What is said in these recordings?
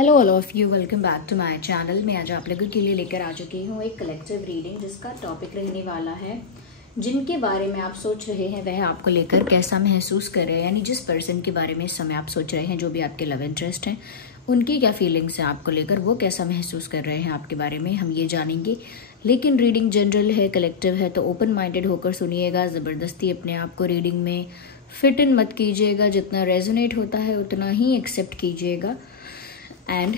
Hello all of you, welcome back to my channel. मैं आज आप लोगों के लिए लेकर आ चुकी हूँ एक कलेक्टिव रीडिंग जिसका टॉपिक रहने वाला है जिनके बारे में आप सोच रहे हैं वह आपको लेकर कैसा महसूस कर रहे हैं। यानी जिस पर्सन के बारे में इस समय आप सोच रहे हैं, जो भी आपके लव इंटरेस्ट हैं, उनकी क्या फीलिंग्स हैं आपको लेकर, वो कैसा महसूस कर रहे हैं आपके बारे में, हम ये जानेंगे। लेकिन रीडिंग जनरल है, कलेक्टिव है, तो ओपन माइंडेड होकर सुनिएगा। ज़बरदस्ती अपने आप को रीडिंग में फिट इन मत कीजिएगा। जितना रेजोनेट होता है उतना ही एक्सेप्ट कीजिएगा and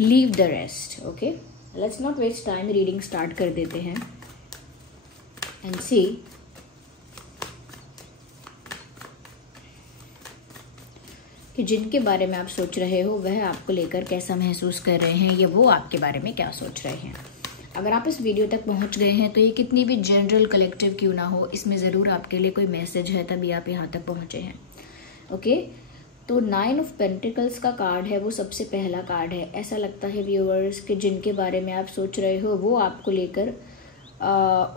leave the rest. Okay, let's not waste time, reading start कर देते हैं एंड सी कि जिनके बारे में आप सोच रहे हो वह आपको लेकर कैसा महसूस कर रहे हैं, या वो आपके बारे में क्या सोच रहे हैं। अगर आप इस वीडियो तक पहुंच गए हैं तो ये कितनी भी जनरल कलेक्टिव क्यों ना हो, इसमें ज़रूर आपके लिए कोई मैसेज है, तभी आप यहाँ तक पहुंचे हैं। ओके, तो 9 ऑफ पेंटिकल्स का कार्ड है, वो सबसे पहला कार्ड है। ऐसा लगता है व्यूअर्स कि जिनके बारे में आप सोच रहे हो वो आपको लेकर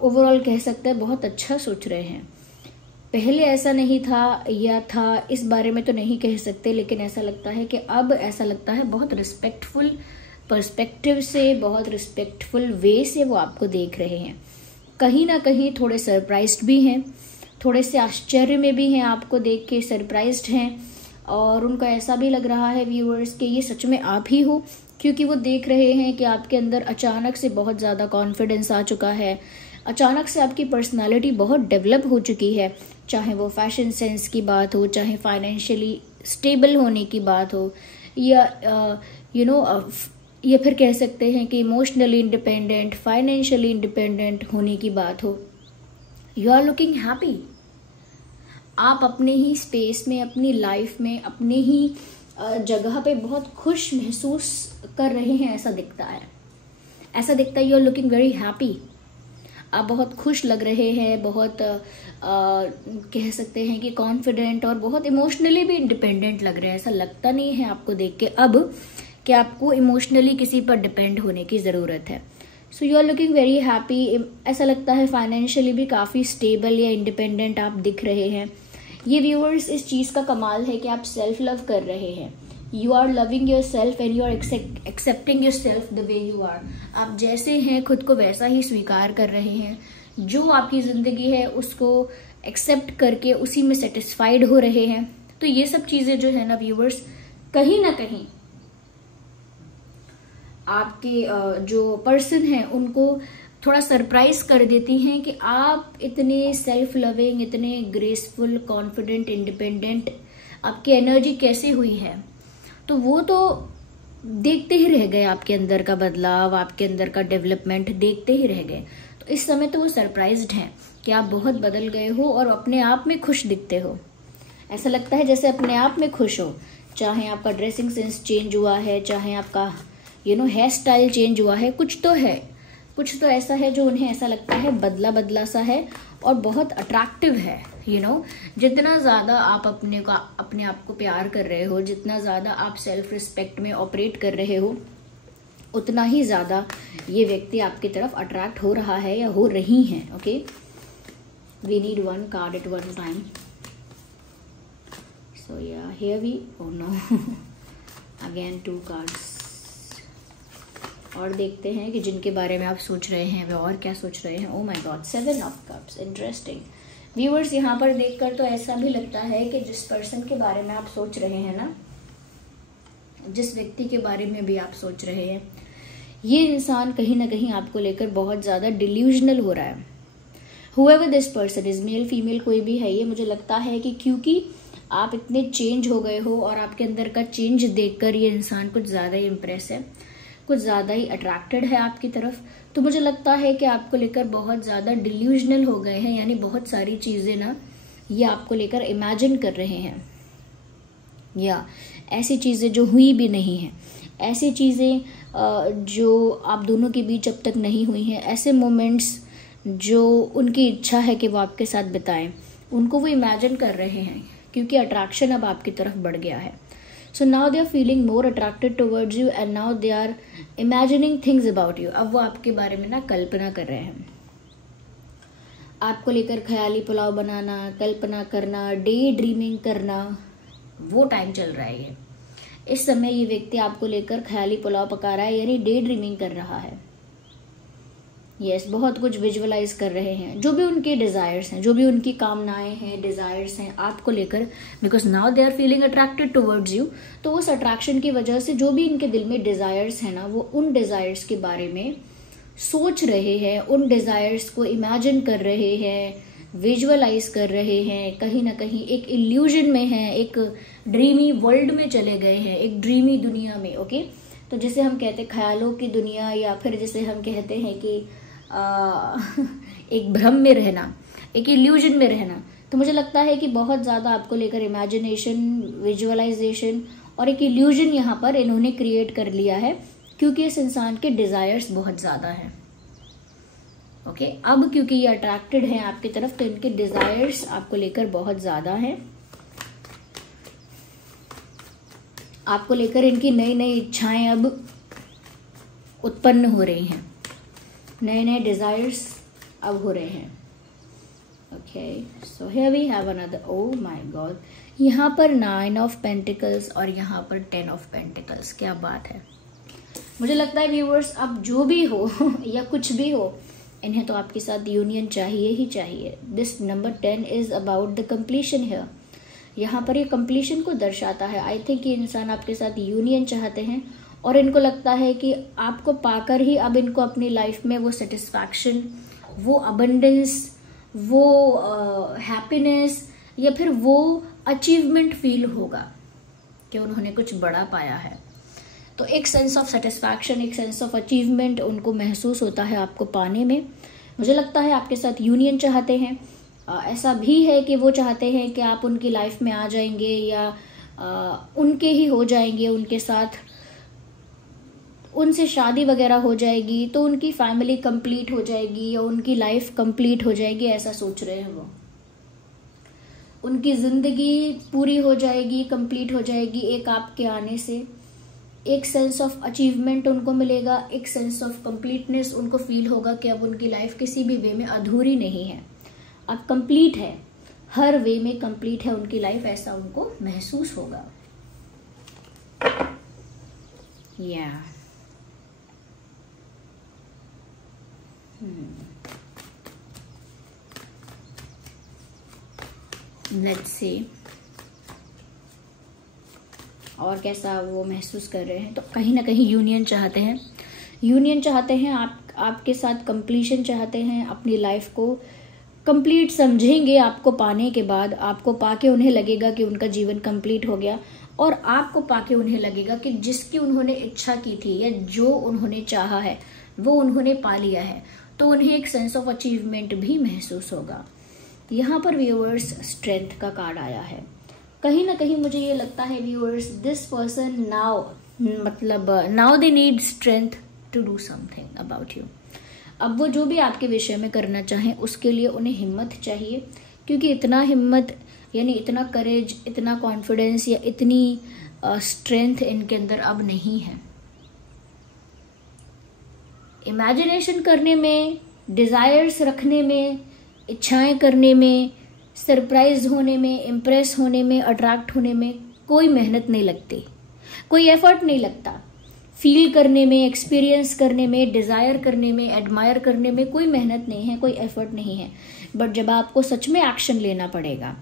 ओवरऑल कह सकते हैं बहुत अच्छा सोच रहे हैं। पहले ऐसा नहीं था या था, इस बारे में तो नहीं कह सकते, लेकिन ऐसा लगता है कि अब ऐसा लगता है बहुत रिस्पेक्टफुल पर्सपेक्टिव से, बहुत रिस्पेक्टफुल वे से वो आपको देख रहे हैं। कहीं ना कहीं थोड़े सरप्राइज्ड भी हैं, थोड़े से आश्चर्य में भी हैं, आपको देख के सरप्राइज्ड हैं। और उनको ऐसा भी लग रहा है व्यूअर्स कि ये सच में आप ही हो, क्योंकि वो देख रहे हैं कि आपके अंदर अचानक से बहुत ज़्यादा कॉन्फिडेंस आ चुका है। अचानक से आपकी पर्सनालिटी बहुत डेवलप हो चुकी है, चाहे वो फैशन सेंस की बात हो, चाहे फाइनेंशियली स्टेबल होने की बात हो, या या फिर कह सकते हैं कि इमोशनली इंडिपेंडेंट, फाइनेंशियली इंडिपेंडेंट होने की बात हो। You are looking happy. आप अपने ही स्पेस में, अपनी लाइफ में, अपने ही जगह पे बहुत खुश महसूस कर रहे हैं, ऐसा दिखता है। ऐसा दिखता है you are looking very happy. आप बहुत खुश लग रहे हैं, बहुत कह सकते हैं कि कॉन्फिडेंट और बहुत इमोशनली भी इंडिपेंडेंट लग रहे हैं। ऐसा लगता नहीं है आपको देख के अब कि आपको इमोशनली किसी पर डिपेंड होने की ज़रूरत है। So you are looking very happy. ऐसा लगता है फाइनेंशियली भी काफ़ी स्टेबल या इंडिपेंडेंट आप दिख रहे हैं। ये व्यूअर्स, इस चीज़ का कमाल है कि आप सेल्फ लव कर रहे हैं। You are loving yourself and you are accepting yourself the way you are. आप जैसे हैं खुद को वैसा ही स्वीकार कर रहे हैं। जो आपकी ज़िंदगी है उसको एक्सेप्ट करके उसी में सेटिस्फाइड हो रहे हैं। तो ये सब चीज़ें जो है ना व्यूअर्स, कहीं ना कहीं आपके जो पर्सन है उनको थोड़ा सरप्राइज कर देती हैं कि आप इतने सेल्फ लविंग, इतने ग्रेसफुल, कॉन्फिडेंट, इंडिपेंडेंट, आपकी एनर्जी कैसे हुई है। तो वो तो देखते ही रह गए, आपके अंदर का बदलाव, आपके अंदर का डेवलपमेंट देखते ही रह गए। तो इस समय तो वो सरप्राइज्ड हैं कि आप बहुत बदल गए हो और अपने आप में खुश दिखते हो। ऐसा लगता है जैसे अपने आप में खुश हो। चाहे आपका ड्रेसिंग सेंस चेंज हुआ है, चाहे आपका हेयर स्टाइल चेंज हुआ है, कुछ तो ऐसा है जो उन्हें ऐसा लगता है बदला बदला सा है और बहुत अट्रैक्टिव है। जितना ज़्यादा आप अपने आप को प्यार कर रहे हो, जितना ज़्यादा आप सेल्फ रिस्पेक्ट में ऑपरेट कर रहे हो, उतना ही ज़्यादा ये व्यक्ति आपकी तरफ अट्रैक्ट हो रहा है या हो रही हैं। Okay, we need one card at one time. So yeah here we, oh no, again 2 cards. और देखते हैं कि जिनके बारे में आप सोच रहे हैं वे और क्या सोच रहे हैं। ओह my God, 7 of cups, interesting. Viewers, यहाँ पर देखकर तो ऐसा भी लगता है कि जिस पर्सन के बारे में आप सोच रहे हैं ना, जिस व्यक्ति के बारे में भी आप सोच रहे हैं, ये इंसान कहीं ना कहीं आपको लेकर बहुत ज़्यादा डिल्यूजनल हो रहा है। However this person is, male female कोई भी है ये, मुझे लगता है कि क्योंकि आप इतने चेंज हो गए हो और आपके अंदर का चेंज देखकर ये इंसान कुछ ज़्यादा ही इम्प्रेस है, कुछ ज़्यादा ही अट्रैक्टेड है आपकी तरफ। तो मुझे लगता है कि आपको लेकर बहुत ज़्यादा डिल्यूजनल हो गए हैं, यानी बहुत सारी चीज़ें ना ये आपको लेकर इमेजिन कर रहे हैं, या ऐसी चीज़ें जो हुई भी नहीं हैं, ऐसी चीज़ें जो आप दोनों के बीच अब तक नहीं हुई हैं, ऐसे मोमेंट्स जो उनकी इच्छा है कि वो आपके साथ बिताएं, उनको वो इमेजिन कर रहे हैं, क्योंकि अट्रैक्शन अब आपकी तरफ बढ़ गया है। So now they are feeling more attracted towards you and now they are imagining things about you. अब वो आपके बारे में ना कल्पना कर रहे हैं। आपको लेकर ख्याली पुलाव बनाना, कल्पना करना, डे ड्रीमिंग करना, वो टाइम चल रहा है ये। इस समय ये व्यक्ति आपको लेकर ख्याली पुलाव पका रहा है, यानी डे ड्रीमिंग कर रहा है। यस, बहुत कुछ विजुअलाइज कर रहे हैं, जो भी उनके डिजायर्स हैं, जो भी उनकी कामनाएं हैं, डिजायर्स हैं आपको लेकर, because now they are feeling attracted towards you. तो उस अट्रैक्शन की वजह से जो भी इनके दिल में डिजायर्स हैं ना, वो उन डिजायर्स के बारे में सोच रहे हैं, उन डिजायर्स को इमेजिन कर रहे हैं, विजुअलाइज कर रहे हैं, कहीं ना कहीं एक इल्यूजन में हैं, एक ड्रीमी वर्ल्ड में चले गए हैं, एक ड्रीमी दुनिया में। ओके, तो जिसे हम कहते हैं ख्यालों की दुनिया, या फिर जिसे हम कहते हैं कि एक भ्रम में रहना, एक इल्यूजन में रहना। तो मुझे लगता है कि बहुत ज्यादा आपको लेकर इमेजिनेशन, विजुअलाइजेशन और एक इल्यूजन यहाँ पर इन्होंने क्रिएट कर लिया है, क्योंकि इस इंसान के डिजायर्स बहुत ज्यादा हैं। ओके, अब क्योंकि ये अट्रैक्टेड हैं आपकी तरफ, तो इनके डिजायर्स आपको लेकर बहुत ज्यादा हैं। आपको लेकर इनकी नई नई इच्छाएं अब उत्पन्न हो रही हैं, नए नए डिजायर्स अब हो रहे हैं। Okay, so here we have another, oh my god, यहाँ पर 9 ऑफ पेंटिकल्स और यहाँ पर 10 ऑफ पेंटिकल्स। क्या बात है। मुझे लगता है व्यूअर्स, अब जो भी हो या कुछ भी हो, इन्हें तो आपके साथ यूनियन चाहिए ही चाहिए। This number 10 is about the completion here. यहाँ पर ये कंप्लीशन को दर्शाता है। आई थिंक ये इंसान आपके साथ यूनियन चाहते हैं और इनको लगता है कि आपको पाकर ही अब इनको अपनी लाइफ में वो सेटिस्फैक्शन, वो अबंडेंस, वो हैप्पीनेस या फिर वो अचीवमेंट फील होगा कि उन्होंने कुछ बड़ा पाया है। तो एक सेंस ऑफ सेटिस्फैक्शन, एक सेंस ऑफ अचीवमेंट उनको महसूस होता है आपको पाने में। मुझे लगता है आपके साथ यूनियन चाहते हैं। ऐसा भी है कि वो चाहते हैं कि आप उनकी लाइफ में आ जाएंगे या उनके ही हो जाएंगे, उनके साथ उनसे शादी वगैरह हो जाएगी तो उनकी फैमिली कंप्लीट हो जाएगी या उनकी लाइफ कंप्लीट हो जाएगी, ऐसा सोच रहे हैं वो। उनकी जिंदगी पूरी हो जाएगी, कंप्लीट हो जाएगी एक आपके आने से। एक सेंस ऑफ अचीवमेंट उनको मिलेगा, एक सेंस ऑफ कंप्लीटनेस उनको फील होगा कि अब उनकी लाइफ किसी भी वे में अधूरी नहीं है, अब कंप्लीट है, हर वे में कंप्लीट है उनकी लाइफ, ऐसा उनको महसूस होगा। लेट्स सी और कैसा वो महसूस कर रहे हैं। तो कहीं ना कहीं यूनियन चाहते हैं, यूनियन चाहते हैं, आपके साथ कंप्लीशन चाहते हैं, अपनी लाइफ को कंप्लीट समझेंगे आपको पाने के बाद। आपको पाके उन्हें लगेगा कि उनका जीवन कंप्लीट हो गया और आपको पाके उन्हें लगेगा कि जिसकी उन्होंने इच्छा की थी या जो उन्होंने चाहा है वो उन्होंने पा लिया है। तो उन्हें एक सेंस ऑफ अचीवमेंट भी महसूस होगा। यहाँ पर व्यूअर्स स्ट्रेंथ का कार्ड आया है। कहीं ना कहीं मुझे ये लगता है viewers, this person now they need strength to do something about you. अब वो जो भी आपके विषय में करना चाहें उसके लिए उन्हें हिम्मत चाहिए, क्योंकि इतना हिम्मत यानी इतना करेज, इतना कॉन्फिडेंस या इतनी स्ट्रेंथ इनके अंदर अब नहीं है। इमेजिनेशन करने में, डिजायर्स रखने में, इच्छाएं करने में, सरप्राइज होने में, इम्प्रेस होने में, अट्रैक्ट होने में कोई मेहनत नहीं लगती, कोई एफर्ट नहीं लगता। फील करने में, एक्सपीरियंस करने में, डिजायर करने में, एडमायर करने में कोई मेहनत नहीं है, कोई एफर्ट नहीं है। बट जब आपको सच में एक्शन लेना पड़ेगा,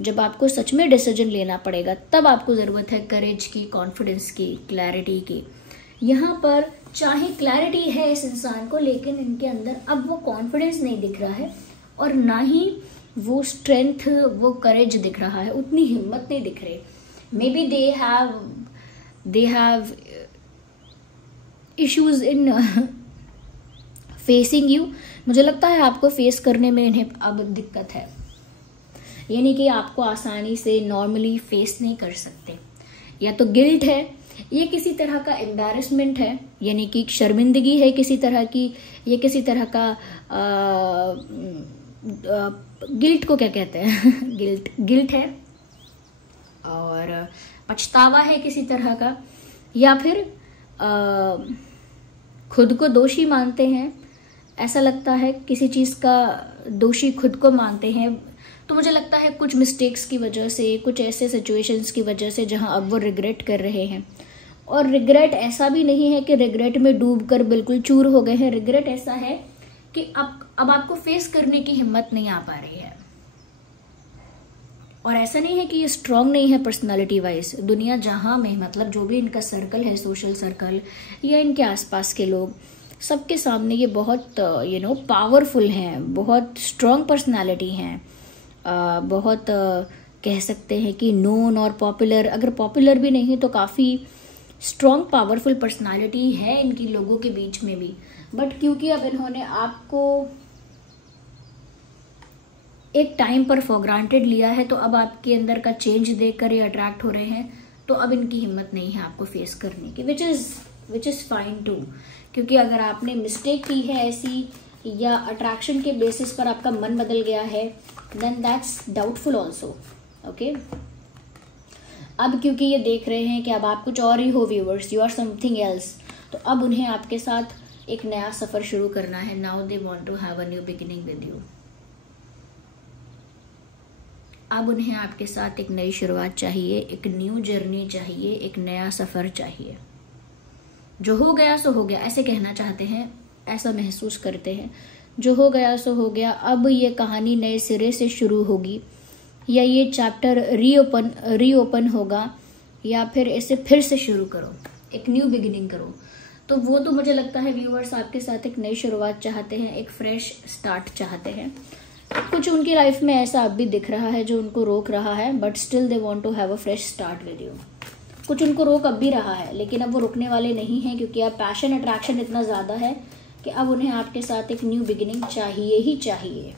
जब आपको सच में डिसीजन लेना पड़ेगा, तब आपको जरूरत है करेज की, कॉन्फिडेंस की, क्लैरिटी की। यहाँ पर चाहे क्लैरिटी है इस इंसान को, लेकिन इनके अंदर अब वो कॉन्फिडेंस नहीं दिख रहा है और ना ही वो स्ट्रेंथ, वो करेज दिख रहा है, उतनी हिम्मत नहीं दिख रही। May be they have issues in facing you. मुझे लगता है आपको फेस करने में इन्हें अब दिक्कत है, यानी कि आपको आसानी से नॉर्मली फेस नहीं कर सकते। या तो गिल्ट है, ये किसी तरह का एम्बैरेसमेंट है, यानी कि शर्मिंदगी है किसी तरह की, ये किसी तरह का गिल्ट को क्या कहते हैं गिल्ट है, और पछतावा है किसी तरह का, या फिर खुद को दोषी मानते हैं। ऐसा लगता है किसी चीज का दोषी खुद को मानते हैं। तो मुझे लगता है कुछ मिस्टेक्स की वजह से, कुछ ऐसे सिचुएशंस की वजह से जहां अब वो रिग्रेट कर रहे हैं, और रिग्रेट ऐसा भी नहीं है कि रिग्रेट में डूबकर बिल्कुल चूर हो गए हैं। रिग्रेट ऐसा है कि अब आपको फेस करने की हिम्मत नहीं आ पा रही है। और ऐसा नहीं है कि ये स्ट्रांग नहीं है पर्सनालिटी वाइज। दुनिया जहां में मतलब जो भी इनका सर्कल है, सोशल सर्कल या इनके आसपास के लोग, सबके सामने ये बहुत पावरफुल हैं, बहुत स्ट्रांग पर्सनालिटी हैं, बहुत कह सकते हैं कि नोन और पॉपुलर, अगर पॉपुलर भी नहीं तो काफ़ी स्ट्रांग पावरफुल पर्सनालिटी है इनकी लोगों के बीच में भी। बट क्योंकि अब इन्होंने आपको एक टाइम पर फॉर ग्रांटेड लिया है, तो अब आपके अंदर का चेंज देखकर ये अट्रैक्ट हो रहे हैं, तो अब इनकी हिम्मत नहीं है आपको फेस करने की, विच इज़ फाइन टू। क्योंकि अगर आपने मिस्टेक की है ऐसी या अट्रैक्शन के बेसिस पर आपका मन बदल गया है, then that's doubtful also. Okay, अब क्योंकि ये देख रहे हैं कि अब आप कुछ और ही हो viewers, you are something else, तो अब उन्हें आपके साथ एक नया सफर शुरू करना है। Now they want to have a new beginning with you. अब उन्हें आपके साथ एक नई शुरुआत चाहिए, एक न्यू जर्नी चाहिए, एक नया सफर चाहिए। जो हो गया सो हो गया ऐसे कहना चाहते हैं, ऐसा महसूस करते हैं। जो हो गया सो हो गया, अब ये कहानी नए सिरे से शुरू होगी, या ये चैप्टर रीओपन होगा, या फिर इसे फिर से शुरू करो, एक न्यू बिगिनिंग करो। तो वो तो मुझे लगता है व्यूअर्स आपके साथ एक नई शुरुआत चाहते हैं, एक फ्रेश स्टार्ट चाहते हैं। कुछ उनकी लाइफ में ऐसा अब भी दिख रहा है जो उनको रोक रहा है, but still they want to have a fresh start with you. कुछ उनको रोक अब भी रहा है, लेकिन अब वो रुकने वाले नहीं हैं, क्योंकि अब पैशन अट्रैक्शन इतना ज़्यादा है कि अब उन्हें आपके साथ एक न्यू बिगिनिंग चाहिए ही चाहिए।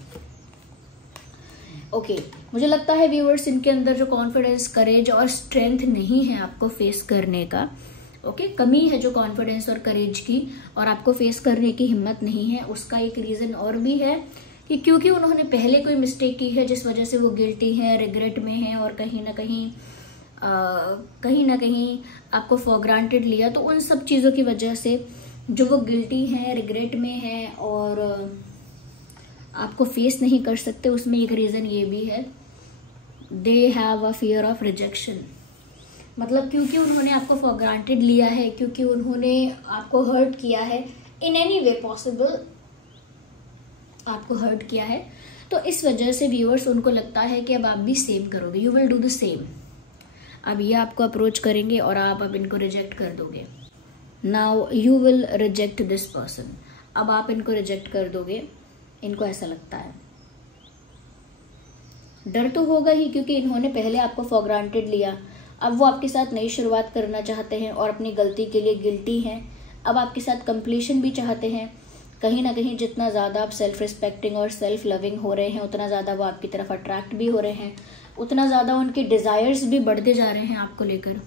ओके, मुझे लगता है व्यूअर्स इनके अंदर जो कॉन्फिडेंस, करेज और स्ट्रेंथ नहीं है आपको फेस करने का। ओके, कमी है जो कॉन्फिडेंस और करेज की, और आपको फेस करने की हिम्मत नहीं है। उसका एक रीज़न और भी है कि क्योंकि उन्होंने पहले कोई मिस्टेक की है जिस वजह से वो गिल्टी है, रिग्रेट में है, और कहीं ना कहीं आपको फॉर ग्रांटेड लिया। तो उन सब चीज़ों की वजह से जो वो गिल्टी है, रिग्रेट में है और आपको फेस नहीं कर सकते, उसमें एक रीज़न ये भी है, they have a fear of rejection. मतलब क्योंकि उन्होंने आपको फॉर ग्रांटेड लिया है, क्योंकि उन्होंने आपको हर्ट किया है, इन एनी वे पॉसिबल आपको हर्ट किया है, तो इस वजह से व्यूअर्स उनको लगता है कि अब आप भी सेम करोगे, you will do the same. अब ये आपको अप्रोच करेंगे और आप अब इनको रिजेक्ट कर दोगे। Now you will reject this person. अब आप इनको रिजेक्ट कर दोगे, इनको ऐसा लगता है। डर तो होगा ही, क्योंकि इन्होंने पहले आपको फॉर ग्रांटेड लिया, अब वो आपके साथ नई शुरुआत करना चाहते हैं और अपनी गलती के लिए गिल्टी हैं। अब आपके साथ कंप्लीशन भी चाहते हैं। कहीं ना कहीं जितना ज़्यादा आप सेल्फ रिस्पेक्टिंग और सेल्फ लविंग हो रहे हैं, उतना ज़्यादा वो आपकी तरफ अट्रैक्ट भी हो रहे हैं, उतना ज़्यादा उनके डिज़ायर्स भी बढ़ते जा रहे हैं आपको लेकर।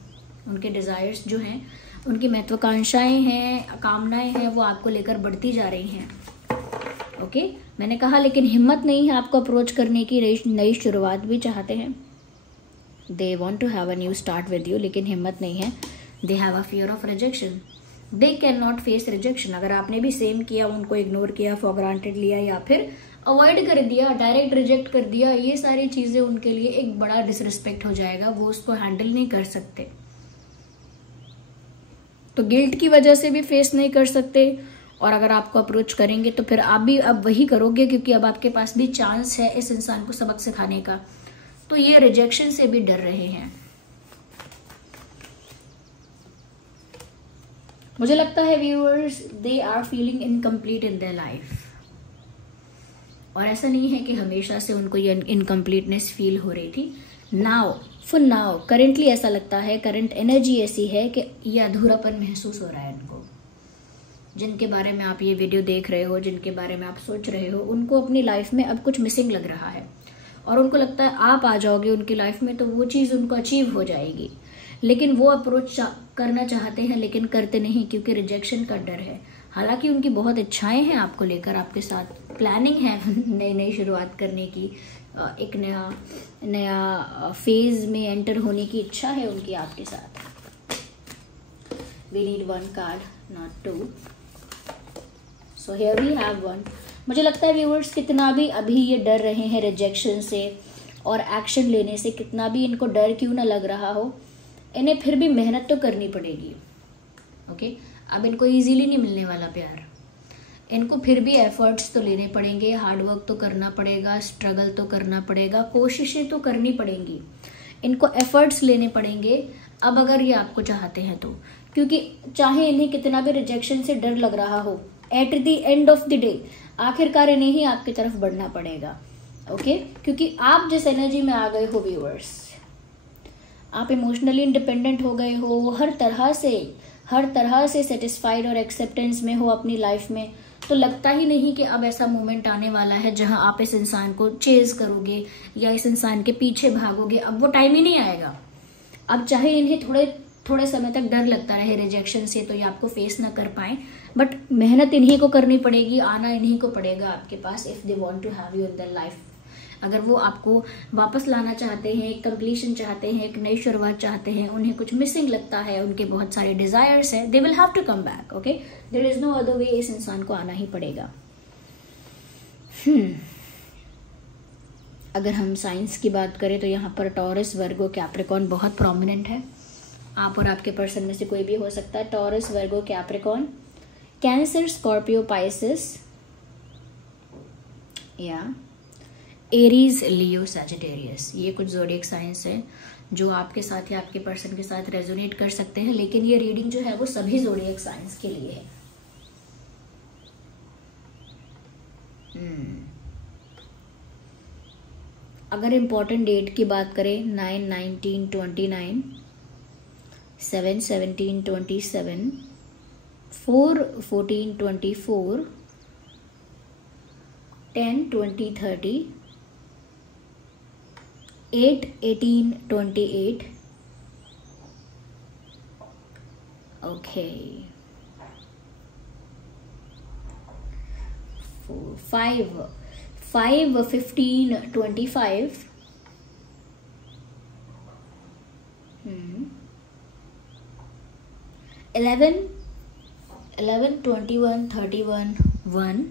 उनके डिज़ायर्स जो हैं, उनकी महत्वाकांक्षाएं हैं, कामनाएं हैं, वो आपको लेकर बढ़ती जा रही हैं। ओके, मैंने कहा लेकिन हिम्मत नहीं है आपको अप्रोच करने की, नई शुरुआत भी चाहते हैं। They want to have a new start with you, लेकिन हिम्मत नहीं है। They have a fear of rejection, they can not face rejection. अगर आपने भी सेम किया, उनको इग्नोर किया, फॉर ग्रांटेड लिया, या फिर अवॉइड कर दिया, डायरेक्ट रिजेक्ट कर दिया, ये सारी चीजें उनके लिए एक बड़ा डिसरिस्पेक्ट हो जाएगा, वो उसको हैंडल नहीं कर सकते। तो गिल्ट की वजह से भी फेस नहीं कर सकते, और अगर आपको अप्रोच करेंगे तो फिर आप भी अब वही करोगे, क्योंकि अब आपके पास भी चांस है इस इंसान को सबक सिखाने का। तो ये रिजेक्शन से भी डर रहे हैं। मुझे लगता है viewers they are feeling incomplete in their life, और ऐसा नहीं है कि हमेशा से उनको ये इनकम्प्लीटनेस फील हो रही थी। नाउ फॉर नाउ करेंटली ऐसा लगता है, करंट एनर्जी ऐसी है कि ये अधूरापन महसूस हो रहा है इनको। जिनके बारे में आप ये वीडियो देख रहे हो, जिनके बारे में आप सोच रहे हो, उनको अपनी लाइफ में अब कुछ मिसिंग लग रहा है, और उनको लगता है आप आ जाओगे उनकी लाइफ में तो वो चीज़ उनको अचीव हो जाएगी। लेकिन वो अप्रोच करना चाहते हैं लेकिन करते नहीं, क्योंकि रिजेक्शन का डर है। हालांकि उनकी बहुत इच्छाएं हैं आपको लेकर, आपके साथ प्लानिंग है नई शुरुआत करने की, एक नया फेज में एंटर होने की इच्छा है उनकी आपके साथ। We need one card, not two. So here we have one. मुझे लगता है व्यूअर्स कितना भी अभी ये डर रहे हैं रिजेक्शन से और एक्शन लेने से, कितना भी इनको डर क्यों ना लग रहा हो, इन्हें फिर भी मेहनत तो करनी पड़ेगी। ओके, अब इनको इजीली नहीं मिलने वाला प्यार, इनको फिर भी एफर्ट्स तो लेने पड़ेंगे, हार्डवर्क तो करना पड़ेगा, स्ट्रगल तो करना पड़ेगा, कोशिशें तो करनी पड़ेंगी, इनको एफर्ट्स लेने पड़ेंगे। अब अगर ये आपको चाहते हैं तो, क्योंकि चाहे इन्हें कितना भी रिजेक्शन से डर लग रहा हो, at the end of the day आखिरकार इन्हें ही आपकी तरफ बढ़ना पड़ेगा। ओके, क्योंकि आप जिस एनर्जी में आ गए हो व्यूअर्स, आप इमोशनली इंडिपेंडेंट हो गए हो, हर तरह से सेटिस्फाइड और एक्सेप्टेंस में हो अपनी लाइफ में, तो लगता ही नहीं कि अब ऐसा मोमेंट आने वाला है जहां आप इस इंसान को चेज करोगे या इस इंसान के पीछे भागोगे। अब वो टाइम ही नहीं आएगा। अब चाहे इन्हें थोड़े समय तक डर लगता रहे रिजेक्शन से, तो ये आपको फेस ना कर पाए, बट मेहनत इन्हीं को करनी पड़ेगी, आना इन्हीं को पड़ेगा आपके पास if they want to have you in their life. अगर वो आपको वापस लाना चाहते हैं, एक कंप्लीशन चाहते हैं, एक नई शुरुआत चाहते हैं, उन्हें कुछ मिसिंग लगता है, उनके बहुत सारे डिजायर्स है, they will have to come back. Okay, there is no other way, इस इंसान को आना ही पड़ेगा। अगर हम साइंस की बात करें तो यहाँ पर टॉरस, वर्गो, कैप्रिकॉर्न बहुत प्रोमिनेंट है। आप और आपके पर्सन में से कोई भी हो सकता है। टॉरस, वर्गो, कैप्रिकॉर्न, कैंसर, स्कॉर्पियो, पाइसेस या एरीज, लियो, सैजिटेरियस, ये कुछ ज़ोडिएक साइंस है जो आपके साथ या आपके पर्सन के साथ रेजोनेट कर सकते हैं, लेकिन ये रीडिंग जो है वो सभी ज़ोडिएक साइंस के लिए है। अगर इम्पोर्टेंट डेट की बात करें, 9/19/29, 7/17/27, 4/14/24, 10/20/30, 8/18/28, ओके, 5/15/25, 11/21/31, 1।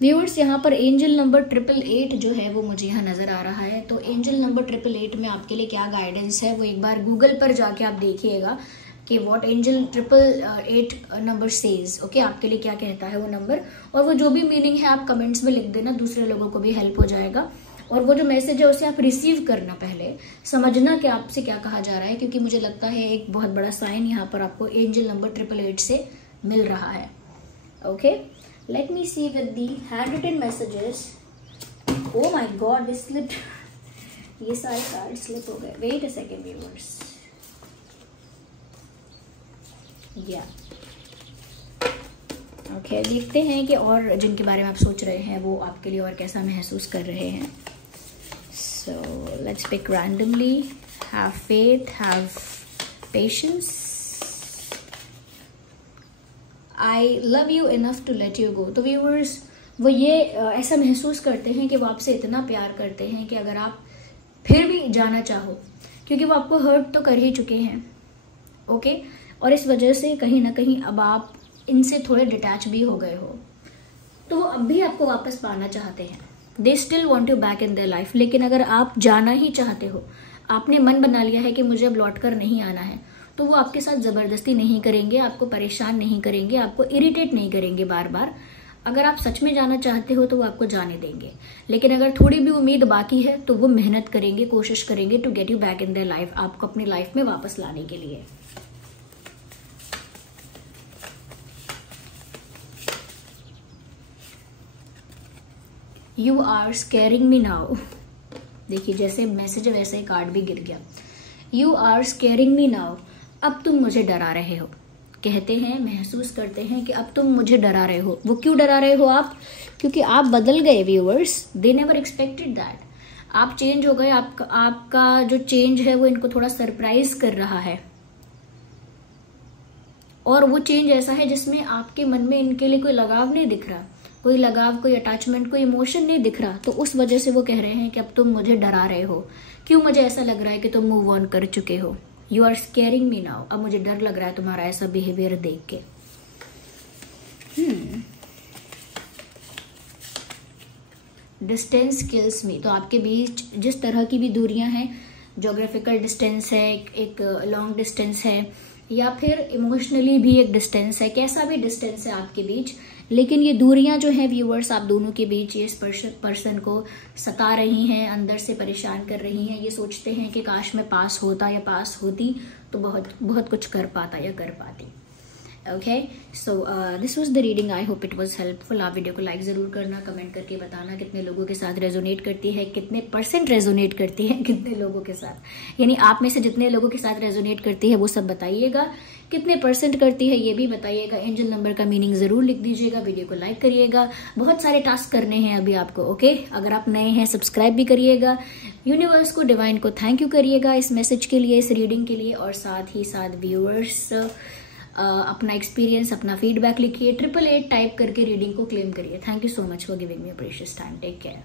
व्यूअर्स, यहाँ पर एंजल नंबर 888 जो है वो मुझे यहाँ नजर आ रहा है। तो एंजल नंबर 888 में आपके लिए क्या गाइडेंस है, वो एक बार गूगल पर जाके आप देखिएगा कि what angel 888 number says. Okay, आपके लिए क्या कहता है वो नंबर, और वो जो भी मीनिंग है आप कमेंट्स में लिख देना, दूसरे लोगों को भी हेल्प हो जाएगा। और वो जो मैसेज है उसे आप रिसीव करना, पहले समझना कि आपसे क्या कहा जा रहा है, क्योंकि मुझे लगता है एक बहुत बड़ा साइन यहाँ पर आपको एंजल नंबर 888 से मिल रहा है। Okay, let me see with the handwritten messages. Oh my god, this slipped. ये सारे कार्ड स्लिप हो गए। Wait a second viewers. Yeah. Okay, देखते हैं कि और जिनके बारे में आप सोच रहे हैं वो आपके लिए और कैसा महसूस कर रहे हैं। So let's pick randomly. Have faith, have patience. I love you enough to let you go. तो व्यूअर्स, वो ये ऐसा महसूस करते हैं कि वो आपसे इतना प्यार करते हैं कि अगर आप फिर भी जाना चाहो, क्योंकि वो आपको हर्ट तो कर ही चुके हैं। ओके, और इस वजह से कहीं ना कहीं अब आप इनसे थोड़े डिटैच भी हो गए हो, तो वो अब भी आपको वापस पाना चाहते हैं। They still want you back in their life. लेकिन अगर आप जाना ही चाहते हो, आपने मन बना लिया है कि मुझे अब लौट कर नहीं आना है, तो वो आपके साथ जबरदस्ती नहीं करेंगे, आपको परेशान नहीं करेंगे, आपको इरिटेट नहीं करेंगे बार बार। अगर आप सच में जाना चाहते हो तो वो आपको जाने देंगे, लेकिन अगर थोड़ी भी उम्मीद बाकी है तो वो मेहनत करेंगे, कोशिश करेंगे to get you back in their life, आपको अपनी लाइफ में वापस लाने के लिए। You are scaring me now. देखिए, जैसे मैसेज वैसे ही कार्ड भी गिर गया। You are scaring me now. अब तुम मुझे डरा रहे हो। कहते हैं, महसूस करते हैं कि अब तुम मुझे डरा रहे हो। वो क्यों डरा रहे हो आप? क्योंकि आप बदल गए viewers. They never expected that. आप चेंज हो गए। आपका जो चेंज है वो इनको थोड़ा सरप्राइज कर रहा है, और वो चेंज ऐसा है जिसमें आपके मन में इनके लिए कोई लगाव नहीं दिख रहा, कोई लगाव, कोई अटैचमेंट, कोई इमोशन नहीं दिख रहा। तो उस वजह से वो कह रहे हैं कि अब तुम मुझे डरा रहे हो। क्यों? मुझे ऐसा लग रहा है कि तुम मूव ऑन कर चुके हो। You are scaring me now. अब मुझे डर लग रहा है तुम्हारा ऐसा बिहेवियर देख के। डिस्टेंस किल्स मी। तो आपके बीच जिस तरह की भी दूरियां हैं, ज्योग्राफिकल डिस्टेंस है, एक लॉन्ग डिस्टेंस है, या फिर इमोशनली भी एक डिस्टेंस है, कैसा भी डिस्टेंस है आपके बीच, लेकिन ये दूरियां जो है व्यूअर्स आप दोनों के बीच ये इस पर्सन को सता रही हैं, अंदर से परेशान कर रही हैं। ये सोचते हैं कि काश मैं पास होता या पास होती तो बहुत बहुत कुछ कर पाता या कर पाती। Okay, so this was the reading. I hope it was helpful. आप वीडियो को लाइक जरूर करना, कमेंट करके बताना कितने लोगों के साथ रेजोनेट करती है, कितने % रेजोनेट करती है कितने लोगों के साथ, यानी आप में से जितने लोगों के साथ रेजोनेट करती है वो सब बताइएगा, कितने % करती है ये भी बताइएगा। एंजल नंबर का मीनिंग जरूर लिख दीजिएगा, वीडियो को लाइक करिएगा। बहुत सारे टास्क करने हैं अभी आपको। ओके, अगर आप नए हैं सब्सक्राइब भी करिएगा। यूनिवर्स को, डिवाइन को थैंक यू करिएगा इस मैसेज के लिए, इस रीडिंग के लिए, और साथ ही साथ व्यूअर्स अपना एक्सपीरियंस, अपना फीडबैक लिखिए, 888 टाइप करके रीडिंग को क्लेम करिए। Thank you so much for giving me precious time. Take care.